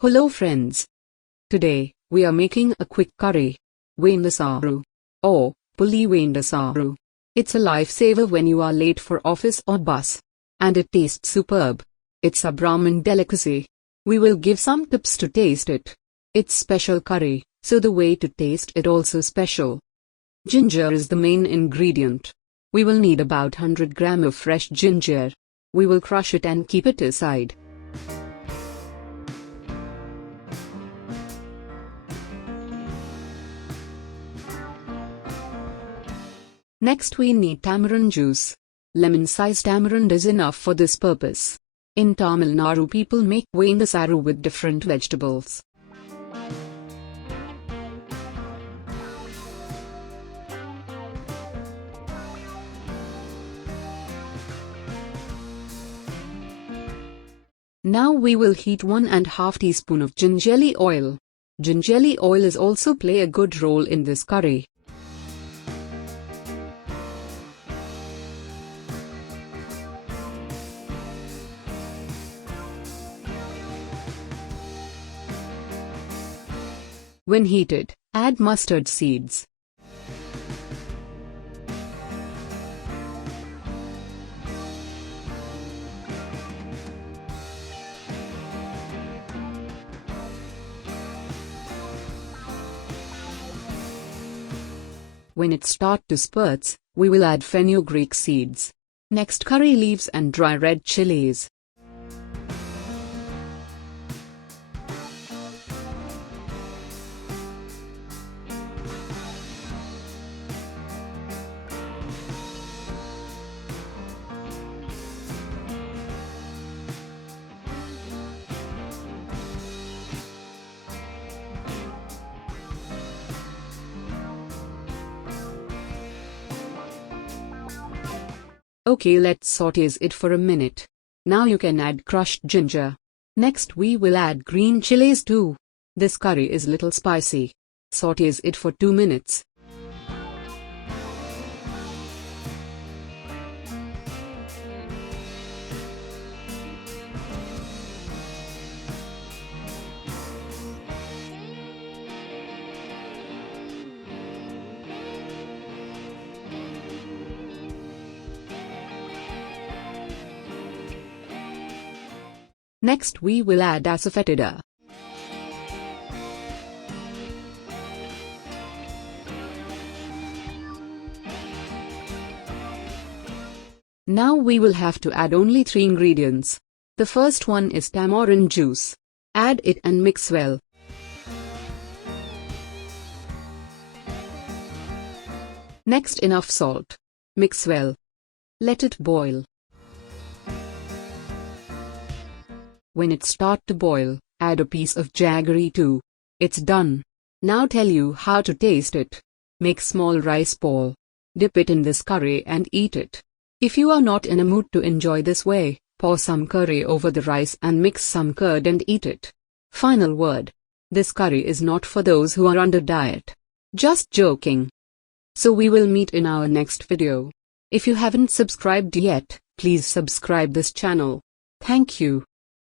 Hello friends. Today, we are making a quick curry. Venda saar or Puli Vendasar. It's a lifesaver when you are late for office or bus. And it tastes superb. It's a Brahmin delicacy. We will give some tips to taste it. It's special curry, so the way to taste it also special. Ginger is the main ingredient. We will need about 100 gram of fresh ginger. We will crush it and keep it aside. Next we need tamarind juice. Lemon-sized tamarind is enough for this purpose. In Tamil Nadu people make Vendasar with different vegetables. Now we will heat 1½ teaspoon of Gingelly oil. Gingelly oil is also play a good role in this curry. When heated, add mustard seeds. When it starts to spurts, we will add Fenugreek seeds. Next curry leaves and dry red chillies. Okay, let's saute it for a minute. Now you can add crushed ginger. Next we will add green chilies too. This curry is little spicy. Saute it for 2 minutes. Next we will add Asafoetida. Now we will have to add only 3 ingredients. The first one is tamarind juice. Add it and mix well. Next enough salt. Mix well. Let it boil. When it starts to boil, add a piece of Jaggery too. It's done. Now tell you how to taste it. Make small rice ball. Dip it in this curry and eat it. If you are not in a mood to enjoy this way, pour some curry over the rice and mix some curd and eat it. Final word. This curry is not for those who are under diet. Just joking. So we will meet in our next video. If you haven't subscribed yet, please subscribe this channel. Thank you.